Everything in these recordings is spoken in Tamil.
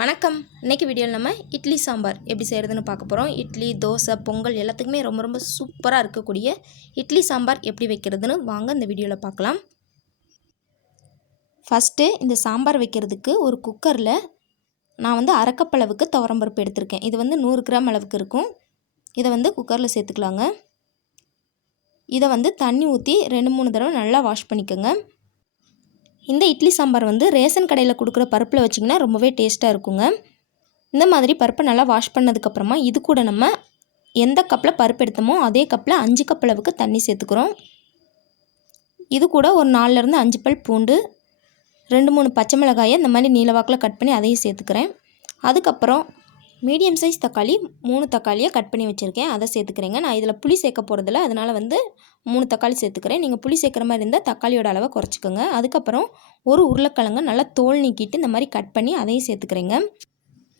வணக்கம். இன்னைக்கு வீடியோவில் நம்ம இட்லி சாம்பார் எப்படி செய்கிறதுன்னு பார்க்க போகிறோம். இட்லி, தோசை, பொங்கல் எல்லாத்துக்குமே ரொம்ப சூப்பராக இருக்கக்கூடிய இட்லி சாம்பார் எப்படி வைக்கிறதுன்னு வாங்க இந்த வீடியோவில் பார்க்கலாம். ஃபஸ்ட்டு இந்த சாம்பார் வைக்கிறதுக்கு ஒரு குக்கரில் நான் அரைக்கப்பளவுக்கு துவரம்பருப்பு எடுத்திருக்கேன். இது 100 கிராம் அளவுக்கு இருக்கும். இதை குக்கரில் சேர்த்துக்கலாங்க. இதை தண்ணி ஊற்றி 2-3 தடவை நல்லா வாஷ் பண்ணிக்கோங்க. இந்த இட்லி சாம்பார் ரேஷன் கடையில் கொடுக்குற பருப்பில் வச்சிங்கன்னா ரொம்பவே டேஸ்ட்டாக இருக்குங்க. இந்த மாதிரி பருப்பை நல்லா வாஷ் பண்ணதுக்கப்புறமா இது கூட நம்ம எந்த கப்பில் பருப்பு எடுத்தோமோ அதே கப்பில் 5 கப் அளவுக்கு தண்ணி சேர்த்துக்கிறோம். இது கூட ஒரு 4-5 பல் பூண்டு, 2-3 பச்சை மிளகாயை இந்த மாதிரி நீளவாக்கில் கட் பண்ணி அதையும் சேர்த்துக்கிறேன். அதுக்கப்புறம் மீடியம் சைஸ் தக்காளி 3 தக்காளியை கட் பண்ணி வச்சுருக்கேன், அதை சேர்த்துக்கிறேங்க. நான் இதில் புளி சேர்க்க போகிறதில்ல, அதனால் 3 தக்காளி சேர்த்துக்கிறேன். நீங்கள் புளி சேர்க்குற மாதிரி இருந்தால் தக்காளியோட அளவை குறைச்சிக்கோங்க. அதுக்கப்புறம் ஒரு உருளைக்கிழங்கு நல்லா தோல் நீக்கிட்டு இந்த மாதிரி கட் பண்ணி அதையும் சேர்த்துக்கிறேங்க.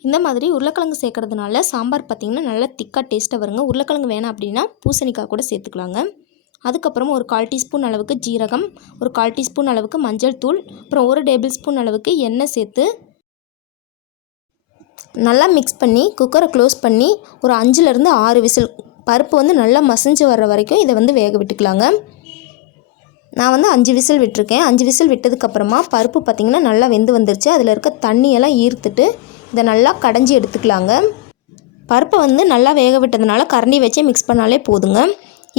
இந்த மாதிரி உருளைக்கிழங்கு சேர்க்குறதுனால சாம்பார் பார்த்திங்கன்னா நல்லா திக்காக டேஸ்ட்டாக வருங்க. உருளைக்கிழங்கு வேணாம் அப்படின்னா பூசணிக்காய் கூட சேர்த்துக்கலாங்க. அதுக்கப்புறம் ஒரு 1/4 டீஸ்பூன் அளவுக்கு ஜீரகம், ஒரு 1/4 டீஸ்பூன் அளவுக்கு மஞ்சள் தூள், அப்புறம் 1 டேபிள் ஸ்பூன் அளவுக்கு எண்ணெய் சேர்த்து நல்லா மிக்ஸ் பண்ணி குக்கரை க்ளோஸ் பண்ணி ஒரு 5-6 விசில் பருப்பு நல்லா மசிஞ்சு வர்ற வரைக்கும் இதை வேக விட்டுக்கலாங்க. நான் 5 விசில் விட்டுருக்கேன். 5 விசில் விட்டதுக்கப்புறமா பருப்பு பார்த்திங்கன்னா நல்லா வெந்து வந்துருச்சு. அதில் இருக்க தண்ணியெல்லாம் ஈர்த்துட்டு இதை நல்லா கடைஞ்சி எடுத்துக்கலாங்க. பருப்பை நல்லா வேக விட்டதுனால கரண்டி வச்சே மிக்ஸ் பண்ணாலே போதுங்க.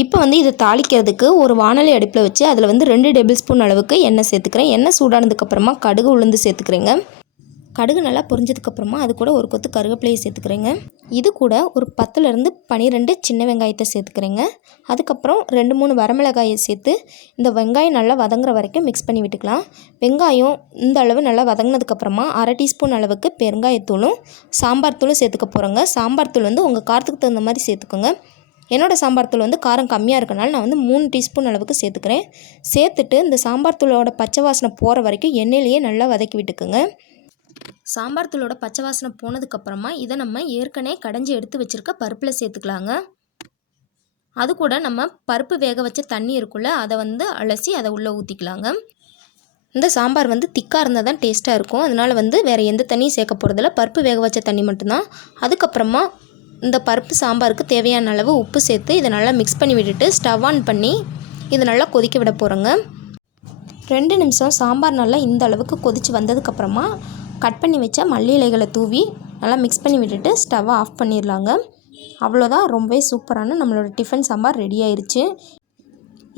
இப்போ இதை தாளிக்கிறதுக்கு ஒரு வாணலி அடுப்பில் வச்சு அதில் 2 டேபிள் ஸ்பூன் அளவுக்கு எண்ணெய் சேர்த்துக்கிறேன். எண்ணெய் சூடானதுக்கப்புறமா கடுகு உளுந்து சேர்த்துக்கிறேங்க. கடுகு நல்லா பொரிஞ்சதுக்கப்புறமா அது கூட ஒரு கொத்து கருவேப்பிலையை சேர்த்துக்கிறேங்க. இது கூட ஒரு 10-12 சின்ன வெங்காயத்தை சேர்த்துக்கிறேங்க. அதுக்கப்புறம் 2-3 வரமிளகாயை சேர்த்து இந்த வெங்காயம் நல்லா வதங்குற வரைக்கும் மிக்ஸ் பண்ணி விட்டுக்கலாம். வெங்காயம் இந்த அளவு நல்லா வதங்கினதுக்கப்புறமா 1/2 டீஸ்பூன் அளவுக்கு பெருங்காயத்தூளும் சாம்பார் தூளும் சேர்த்துக்க போகிறோங்க. சாம்பார் தூள் உங்கள் காரத்துக்கு தகுந்த மாதிரி சேர்த்துக்கோங்க. என்னோடய சாம்பார் தூள் காரம் கம்மியாக இருக்கனால நான் 3 டீஸ்பூன் அளவுக்கு சேர்த்துக்கிறேன். சேர்த்துட்டு இந்த சாம்பார் தூளோட பச்சை வாசனை போகிற வரைக்கும் எண்ணெயிலேயே நல்லா வதக்கி விட்டுக்குங்க. சாம்பார் தூளோட பச்சை வாசனை போனதுக்கப்புறமா இதை நம்ம ஏற்கனவே கடைஞ்சி எடுத்து வச்சுருக்க பருப்பில் சேர்த்துக்கலாங்க. அது கூட நம்ம பருப்பு வேக வச்ச தண்ணி இருக்குல்ல, அதை அலசி அதை உள்ளே ஊற்றிக்கலாங்க. இந்த சாம்பார் திக்காக இருந்தால் தான் டேஸ்ட்டாக இருக்கும். அதனால் வேறு எந்த தண்ணியும் சேர்க்க போகிறதில்ல, பருப்பு வேக வச்ச தண்ணி மட்டும்தான். அதுக்கப்புறமா இந்த பருப்பு சாம்பாருக்கு தேவையான அளவு உப்பு சேர்த்து இதை நல்லா மிக்ஸ் பண்ணி விட்டுட்டு ஸ்டவ் ஆன் பண்ணி இதை நல்லா கொதிக்க விட போகிறோங்க. 2 நிமிஷம் சாம்பார் நல்லா இந்த அளவுக்கு கொதித்து வந்ததுக்கப்புறமா கட் பண்ணி வச்ச மல்லி இலைகளை தூவி நல்லா மிக்ஸ் பண்ணி விட்டுட்டு ஸ்டவ்வை ஆஃப் பண்ணிடலாங்க. அவ்வளோதான், ரொம்பவே சூப்பரான நம்மளோட டிஃபன் சாம்பார் ரெடி ஆயிடுச்சு.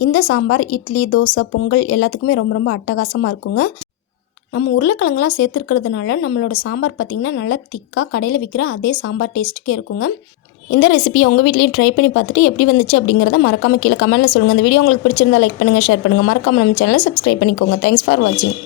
இந்த சாம்பார் இட்லி, தோசை, பொங்கல் எல்லாத்துக்குமே ரொம்ப அட்டகாசமாக இருக்குங்க. நம்ம உருளைக்கிழங்குலாம் சேர்த்துருக்கிறதுனால நம்மளோட சாம்பார் பார்த்திங்கன்னா நல்லா திக்காக கடையில் விற்கிற அதே சாம்பார் டேஸ்ட்டுக்கே இருக்குங்க. இந்த ரெசிபியை உங்கள் வீட்லேயும் ட்ரை பண்ணி பார்த்துட்டு எப்படி வந்துச்சு அப்படிங்கிறத மறக்காமல் கீழே கமெண்ட்டில் சொல்லுங்கள். இந்த வீடியோ உங்களுக்கு பிடிச்சிருந்தா லைக் பண்ணுங்கள், ஷேர் பண்ணுங்கள். மறக்காமல் நம்ம சேனலை சப்ஸ்கிரைப் பண்ணிக்கோங்க. தேங்க்ஸ் ஃபார் வாட்சிங்.